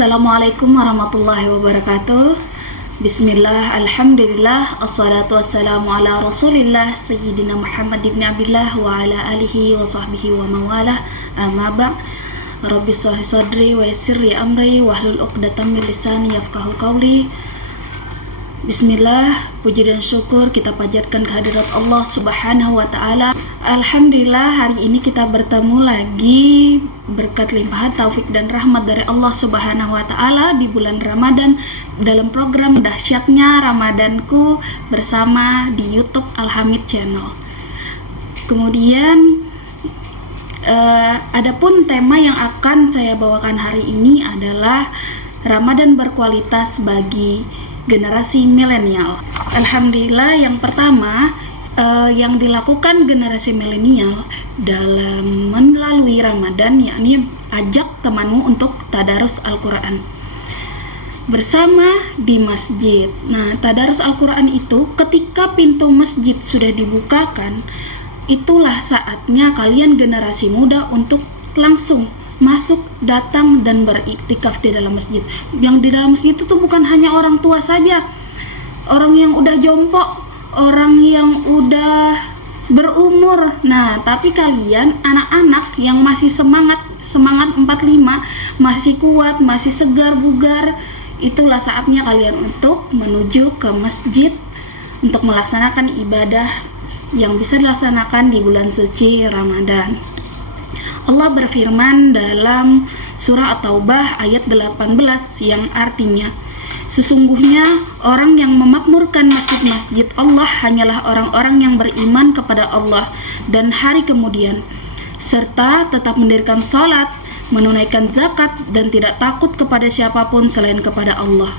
Assalamualaikum warahmatullahi wabarakatuh. Bismillah, alhamdulillah, assalatu wassalamu ala rasulillah Sayyidina Muhammad ibn Abdillah wa ala alihi wa sahbihi wa mawalah. Amma ba' Rabbi shrah sadri wa yassir li amri wahlul 'uqdatam min lisani yafqahu qawli. Bismillah, puji dan syukur kita panjatkan kehadirat Allah Subhanahu wa ta'ala. Alhamdulillah, hari ini kita bertemu lagi berkat limpahan taufik dan rahmat dari Allah Subhanahu wa ta'ala di bulan Ramadan dalam program Dahsyatnya Ramadanku bersama di YouTube Al-Hamid Channel. Kemudian adapun tema yang akan saya bawakan hari ini adalah Ramadan berkualitas bagi generasi milenial. Alhamdulillah, yang pertama yang dilakukan generasi milenial dalam melalui Ramadan yakni ajak temanmu untuk tadarus Al-Quran bersama di masjid. Nah, tadarus Al-Quran itu ketika pintu masjid sudah dibukakan, itulah saatnya kalian generasi muda untuk langsung masuk, datang dan beriktikaf di dalam masjid. Yang di dalam masjid itu bukan hanya orang tua saja, orang yang udah jompo, orang yang udah berumur. Nah, tapi kalian anak-anak yang masih semangat 45, masih kuat, masih segar bugar, itulah saatnya kalian untuk menuju ke masjid untuk melaksanakan ibadah yang bisa dilaksanakan di bulan suci Ramadan. Allah berfirman dalam surah At-Taubah ayat 18 yang artinya, sesungguhnya orang yang memakmurkan masjid-masjid Allah hanyalah orang-orang yang beriman kepada Allah dan hari kemudian, serta tetap mendirikan salat, menunaikan zakat dan tidak takut kepada siapapun selain kepada Allah.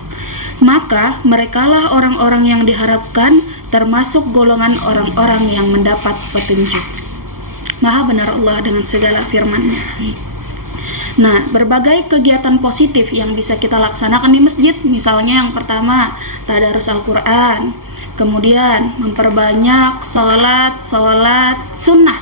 Maka merekalah orang-orang yang diharapkan termasuk golongan orang-orang yang mendapat petunjuk. Maha benar Allah dengan segala firman-Nya. Nah, berbagai kegiatan positif yang bisa kita laksanakan di masjid, misalnya yang pertama, tadarus Al-Quran, kemudian memperbanyak sholat sunnah,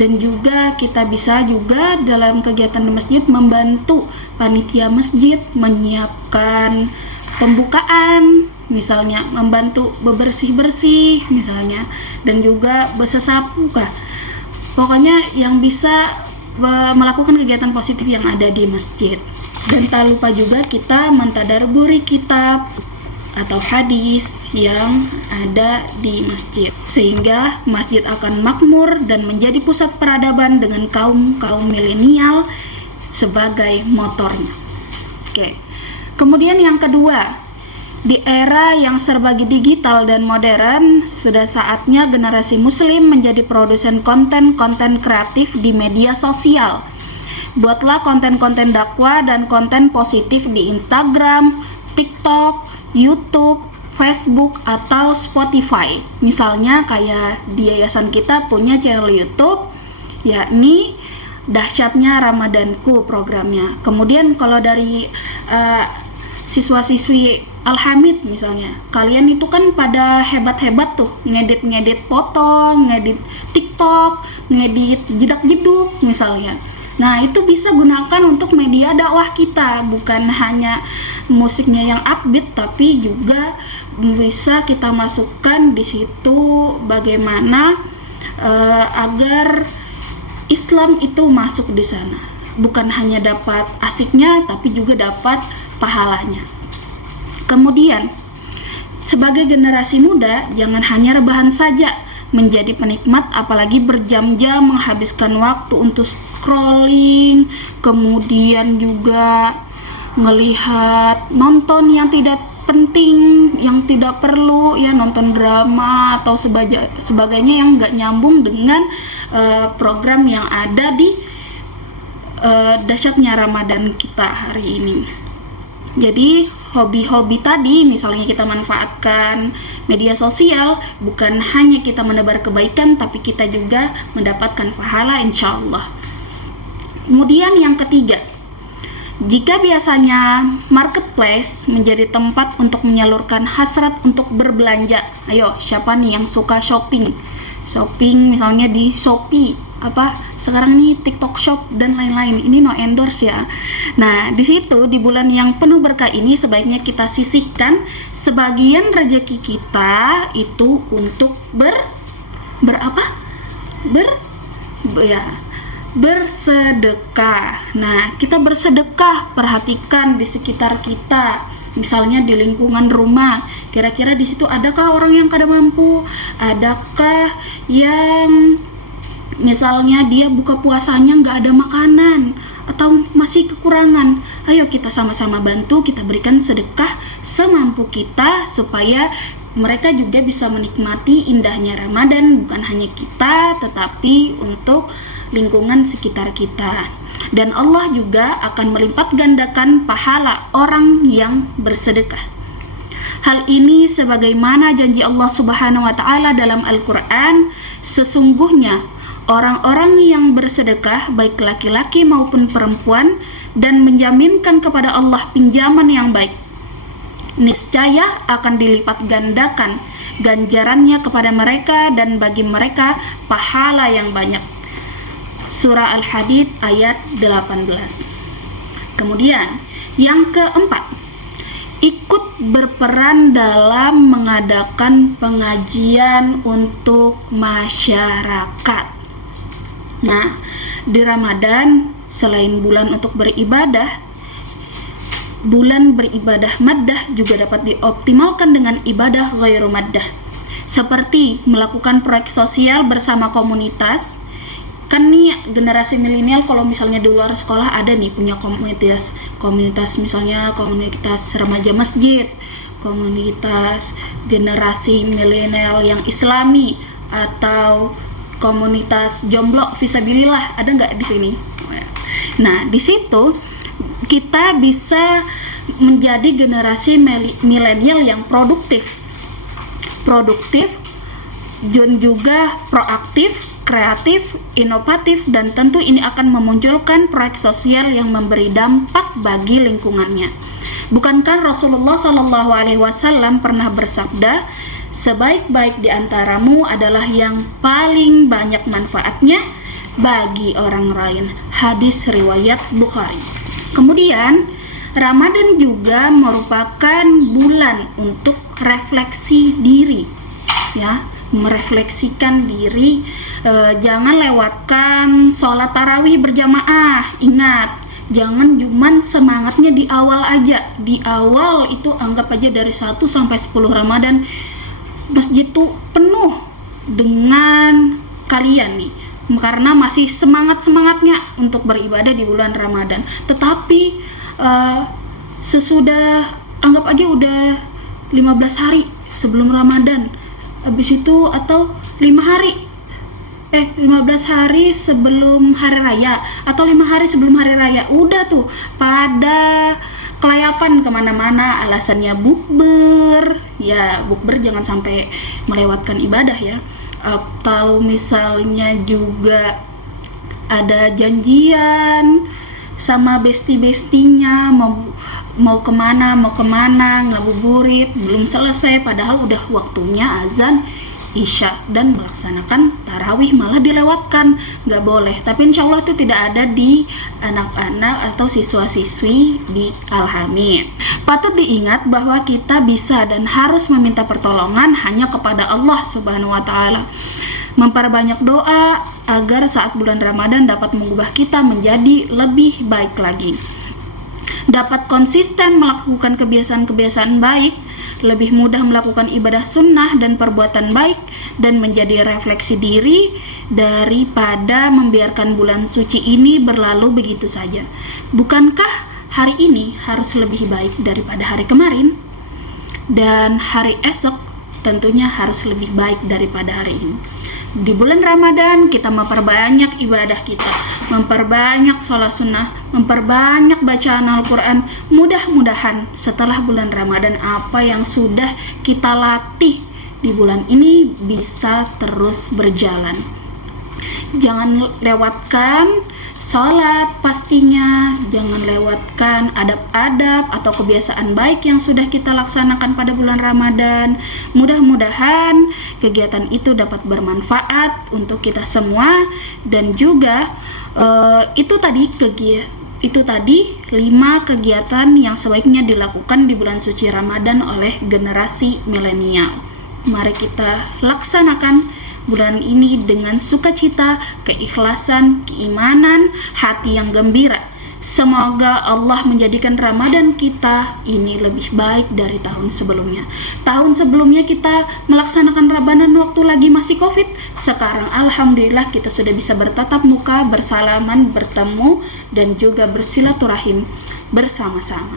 dan juga kita bisa juga dalam kegiatan di masjid membantu panitia masjid menyiapkan pembukaan, misalnya membantu bebersih-bersih misalnya, dan juga bersesapu kah. Pokoknya yang bisa melakukan kegiatan positif yang ada di masjid. Dan tak lupa juga kita mentadabburi kitab atau hadis yang ada di masjid, sehingga masjid akan makmur dan menjadi pusat peradaban dengan kaum milenial sebagai motornya. Oke. Kemudian yang kedua, di era yang serba digital dan modern, sudah saatnya generasi muslim menjadi produsen konten-konten kreatif di media sosial. Buatlah konten-konten dakwah dan konten positif di Instagram, TikTok, YouTube, Facebook, atau Spotify. Misalnya kayak di yayasan kita punya channel YouTube, yakni Dahsyatnya Ramadanku programnya. Kemudian kalau dari siswa-siswi Al-Hamid misalnya, kalian itu kan pada hebat-hebat tuh ngedit foto, ngedit TikTok, ngedit jedak-jeduk misalnya. Nah, itu bisa gunakan untuk media dakwah kita, bukan hanya musiknya yang upbeat, tapi juga bisa kita masukkan di situ bagaimana agar Islam itu masuk di sana. Bukan hanya dapat asiknya, tapi juga dapat pahalanya. Kemudian, sebagai generasi muda, jangan hanya rebahan saja, menjadi penikmat, apalagi berjam-jam menghabiskan waktu untuk scrolling, kemudian juga ngelihat nonton yang tidak penting, yang tidak perlu, ya nonton drama atau sebagainya yang nggak nyambung dengan program yang ada di Dahsyatnya Ramadan kita hari ini. Jadi hobi-hobi tadi, misalnya kita manfaatkan media sosial, bukan hanya kita menebar kebaikan, tapi kita juga mendapatkan pahala insya Allah. Kemudian yang ketiga, jika biasanya marketplace menjadi tempat untuk menyalurkan hasrat untuk berbelanja, ayo siapa nih yang suka shopping misalnya di Shopee sekarang ini TikTok Shop dan lain-lain. Ini no endorse ya. Nah, di situ di bulan yang penuh berkah ini sebaiknya kita sisihkan sebagian rezeki kita itu untuk bersedekah. Nah, kita bersedekah, perhatikan di sekitar kita. Misalnya di lingkungan rumah, kira-kira di situ adakah orang yang kada mampu? Adakah yang misalnya dia buka puasanya nggak ada makanan atau masih kekurangan? Ayo kita sama-sama bantu, kita berikan sedekah semampu kita supaya mereka juga bisa menikmati indahnya Ramadan, bukan hanya kita tetapi untuk lingkungan sekitar kita. Dan Allah juga akan melipat gandakan pahala orang yang bersedekah. Hal ini sebagaimana janji Allah Subhanahu wa taala dalam Al-Qur'an, sesungguhnya orang-orang yang bersedekah baik laki-laki maupun perempuan dan menjaminkan kepada Allah pinjaman yang baik, niscaya akan dilipat gandakan ganjarannya kepada mereka dan bagi mereka pahala yang banyak. Surah Al-Hadid ayat 18. Kemudian yang keempat, ikut berperan dalam mengadakan pengajian untuk masyarakat. Nah, di Ramadan selain bulan untuk beribadah, bulan beribadah maddah juga dapat dioptimalkan dengan ibadah ghairu maddah, seperti melakukan proyek sosial bersama komunitas. Kan nih generasi milenial kalau misalnya di luar sekolah ada nih punya komunitas misalnya komunitas remaja masjid, komunitas generasi milenial yang islami, atau komunitas jomblo fisabilillah, ada nggak di sini? Nah, di situ kita bisa menjadi generasi milenial yang produktif dan juga proaktif, kreatif, inovatif, dan tentu ini akan memunculkan proyek sosial yang memberi dampak bagi lingkungannya. Bukankah Rasulullah SAW pernah bersabda, sebaik-baik di antaramu adalah yang paling banyak manfaatnya bagi orang lain. Hadis riwayat Bukhari. Kemudian Ramadan juga merupakan bulan untuk refleksi diri, ya, merefleksikan diri. Jangan lewatkan sholat tarawih berjamaah. Ingat, jangan cuman semangatnya di awal aja. Di awal itu anggap aja dari 1 sampai 10 Ramadan masjid tuh penuh dengan kalian nih, karena masih semangatnya untuk beribadah di bulan Ramadan. Tetapi sesudah anggap aja udah 15 hari sebelum Ramadan, habis itu atau 15 hari sebelum hari raya atau 5 hari sebelum hari raya, udah tuh pada kelayapan kemana-mana, alasannya bukber. Ya, bukber jangan sampai melewatkan ibadah ya. Atau misalnya juga ada janjian sama besti-bestinya mau kemana ngabuburit, belum selesai padahal udah waktunya azan Isya dan melaksanakan tarawih malah dilewatkan. Nggak boleh, tapi insya Allah itu tidak ada di anak-anak atau siswa-siswi di Al-Hamid. Patut diingat bahwa kita bisa dan harus meminta pertolongan hanya kepada Allah Subhanahu wa Ta'ala. Memperbanyak doa agar saat bulan Ramadan dapat mengubah kita menjadi lebih baik lagi. Dapat konsisten melakukan kebiasaan-kebiasaan baik, lebih mudah melakukan ibadah sunnah dan perbuatan baik, dan menjadi refleksi diri daripada membiarkan bulan suci ini berlalu begitu saja. Bukankah hari ini harus lebih baik daripada hari kemarin? Dan hari esok tentunya harus lebih baik daripada hari ini. Di bulan Ramadan kita memperbanyak ibadah kita, memperbanyak sholat sunnah, memperbanyak bacaan Al-Quran. Mudah-mudahan setelah bulan Ramadan apa yang sudah kita latih di bulan ini bisa terus berjalan. Jangan lewatkan sholat pastinya, jangan lewatkan adab-adab atau kebiasaan baik yang sudah kita laksanakan pada bulan Ramadan. Mudah-mudahan kegiatan itu dapat bermanfaat untuk kita semua, dan juga itu tadi 5 kegiatan yang sebaiknya dilakukan di bulan suci Ramadan oleh generasi milenial. Mari kita laksanakan bulan ini dengan sukacita, keikhlasan, keimanan, hati yang gembira. Semoga Allah menjadikan Ramadan kita ini lebih baik dari tahun sebelumnya. Tahun sebelumnya kita melaksanakan Ramadan waktu lagi masih Covid. Sekarang alhamdulillah kita sudah bisa bertatap muka, bersalaman, bertemu, dan juga bersilaturahim bersama-sama.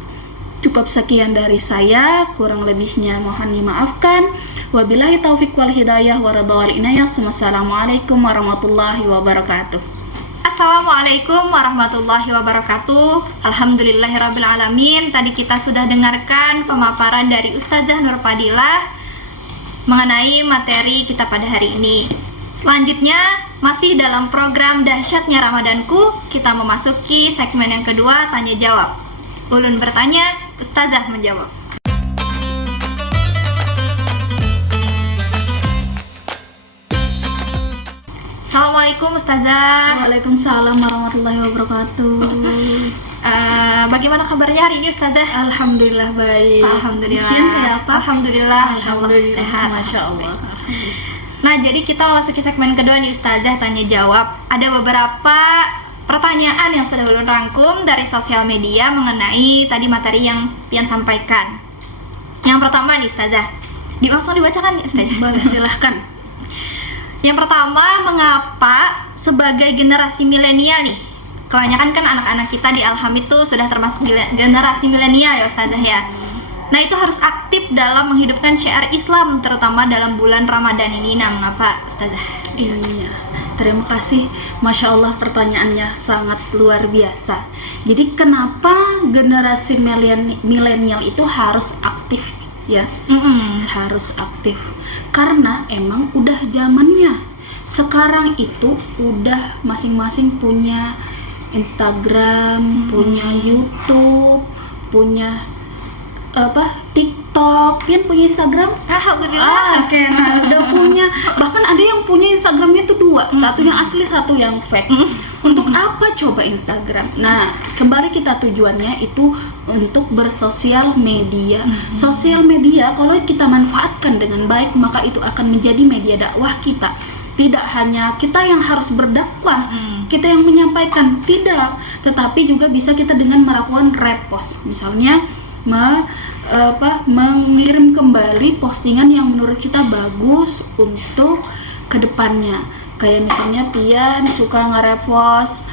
Cukup sekian dari saya, kurang lebihnya mohon dimaafkan. Wabillahi taufiq wal hidayah wa ridha wal inayah. Wassalamualaikum warahmatullahi wabarakatuh. Assalamualaikum warahmatullahi wabarakatuh. Alhamdulillahirabbil alamin. Tadi kita sudah dengarkan pemaparan dari Ustazah Nur Fadilah mengenai materi kita pada hari ini. Selanjutnya, masih dalam program Dahsyatnya Ramadanku, kita memasuki segmen yang kedua, tanya jawab. Ulun bertanya, Ustazah menjawab. Assalamualaikum Ustazah. Waalaikumsalam warahmatullahi wabarakatuh. Bagaimana kabarnya hari ini Ustazah? Alhamdulillah baik. Alhamdulillah. Yang kayak apa? Alhamdulillah. Alhamdulillah. Sehat. Masya Allah. Nah, jadi kita memasuki segmen kedua nih Ustazah, tanya jawab. Ada beberapa pertanyaan yang sudah ulun rangkum dari sosial media mengenai tadi materi yang Pian sampaikan. Yang pertama nih Ustazah, langsung dibacakan nih Ustazah. Boleh, silahkan. Yang pertama, mengapa sebagai generasi milenial nih, kebanyakan kan anak-anak kita di Alham itu sudah termasuk generasi milenial ya Ustazah ya. Nah, itu harus aktif dalam menghidupkan syiar Islam, terutama dalam bulan Ramadan ini. Nah, mengapa Ustazah? Iya, terima kasih. Masya Allah, pertanyaannya sangat luar biasa. Jadi kenapa generasi milenial itu harus aktif ya? Harus aktif karena emang udah zamannya. Sekarang itu udah masing-masing punya Instagram, punya YouTube, punya TikTok. Pian punya Instagram? Alhamdulillah. Oke, nah udah punya. Bahkan ada yang punya Instagramnya itu 2, satu yang asli, satu yang fake. Untuk apa coba Instagram? Nah, kembali kita tujuannya itu untuk bersosial media. Sosial media kalau kita manfaatkan dengan baik, maka itu akan menjadi media dakwah kita. Tidak hanya kita yang harus berdakwah, kita yang menyampaikan, tidak, tetapi juga bisa kita dengan melakukan repost. Misalnya mengirim kembali postingan yang menurut kita bagus untuk kedepannya. Kayak misalnya Pian suka nge-repost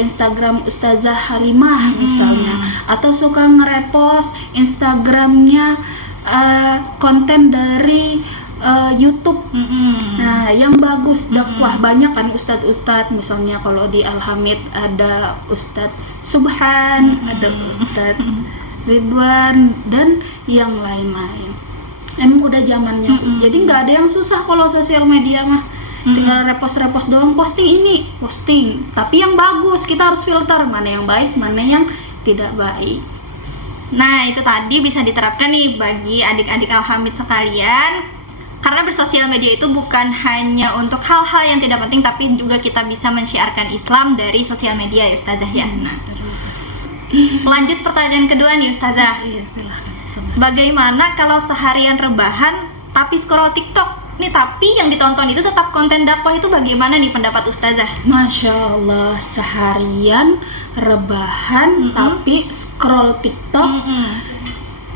Instagram Ustazah Halimah misalnya, atau suka nge-repost Instagramnya konten dari YouTube. Nah, yang bagus dakwah banyak kan ustadz-ustadz. Misalnya kalau di Al-Hamid ada Ustadz Subhan, ada Ustadz Ridwan, dan yang lain-lain. Emang udah zamannya. Jadi nggak ada yang susah kalau sosial media mah. Tinggal repost doang, posting ini, posting. Tapi yang bagus, kita harus filter mana yang baik, mana yang tidak baik. Nah, itu tadi bisa diterapkan nih bagi adik-adik Al-Hamid sekalian. Karena bersosial media itu bukan hanya untuk hal-hal yang tidak penting, tapi juga kita bisa mensyiarkan Islam dari sosial media ya Ustazah ya. Nah, lanjut pertanyaan kedua nih Ustazah. Iya, silahkan. Bagaimana kalau seharian rebahan tapi scroll TikTok nih, tapi yang ditonton itu tetap konten dakwah, itu bagaimana nih pendapat Ustazah? Masya Allah, seharian rebahan tapi scroll TikTok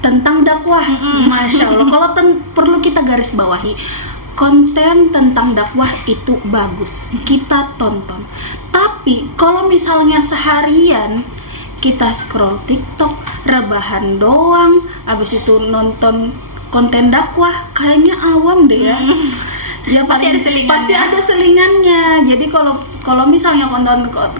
tentang dakwah. Masya Allah. Kalau perlu kita garis bawahi, konten tentang dakwah itu bagus, kita tonton. Tapi kalau misalnya seharian kita scroll TikTok, rebahan doang, abis itu nonton konten dakwah, kayaknya awam deh ya. Ya pasti ada selingannya. Jadi kalau misalnya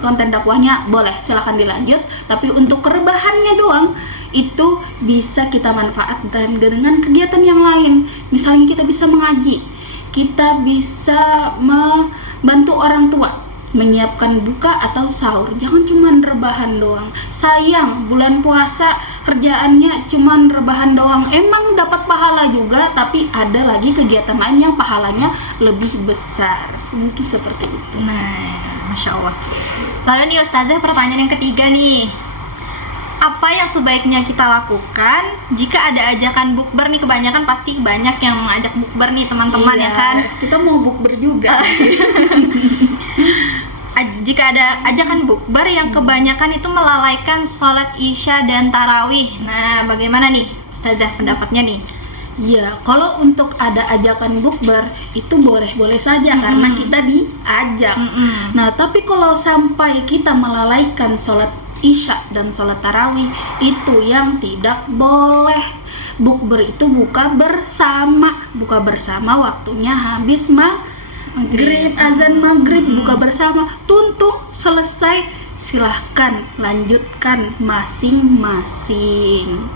konten dakwahnya boleh silakan dilanjut, tapi untuk rebahannya doang itu bisa kita manfaatkan dengan kegiatan yang lain. Misalnya kita bisa mengaji, kita bisa membantu orang tua, menyiapkan buka atau sahur. Jangan cuma rebahan doang. Sayang, bulan puasa kerjaannya cuma rebahan doang. Emang dapat pahala juga, tapi ada lagi kegiatan lain yang pahalanya lebih besar. Mungkin seperti itu. Nah, Masya Allah. Lalu nih Ustazah, pertanyaan yang ketiga nih. Apa yang sebaiknya kita lakukan jika ada ajakan bukber nih? Kebanyakan pasti banyak yang mengajak bukber nih teman-teman, Iya, ya kan? kita mau bukber juga. Jika ada ajakan bukber yang kebanyakan itu melalaikan sholat isya dan tarawih. Nah, bagaimana nih Ustazah pendapatnya nih? Iya, kalau untuk ada ajakan bukber itu boleh-boleh saja karena kita diajak. Nah, tapi kalau sampai kita melalaikan sholat isya dan sholat tarawih, itu yang tidak boleh. Bukber itu buka bersama waktunya habis maghrib, azan maghrib, buka bersama, tuntung, selesai, silahkan lanjutkan masing-masing.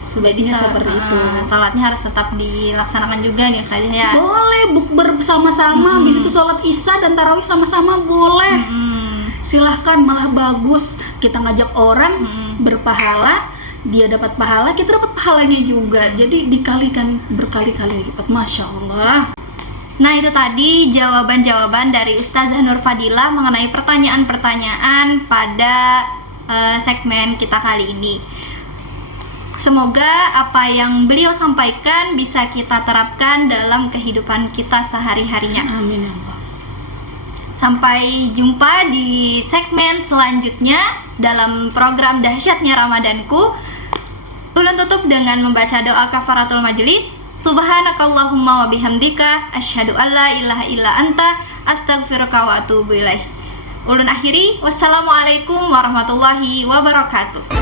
Sebaiknya seperti itu. Sholatnya harus tetap dilaksanakan juga nih Ustazah ya. Boleh bukber bersama-sama, habis itu sholat isya dan tarawih sama-sama boleh. Silahkan, malah bagus kita ngajak orang berpahala, dia dapat pahala, kita dapat pahalanya juga. Jadi dikalikan berkali-kali lipat. Masya Allah. Nah, itu tadi jawaban-jawaban dari Ustazah Nur Fadilah mengenai pertanyaan-pertanyaan pada segmen kita kali ini. Semoga apa yang beliau sampaikan bisa kita terapkan dalam kehidupan kita sehari-harinya. Amin ya Allah. Sampai jumpa di segmen selanjutnya dalam program Dahsyatnya Ramadanku. Ulun tutup dengan membaca doa kafaratul majelis. Subhanakallahumma wa bihamdika asyhadu an la ilaha illa anta astaghfiruka wa atubu ilaih. Ulun akhiri, wassalamualaikum warahmatullahi wabarakatuh.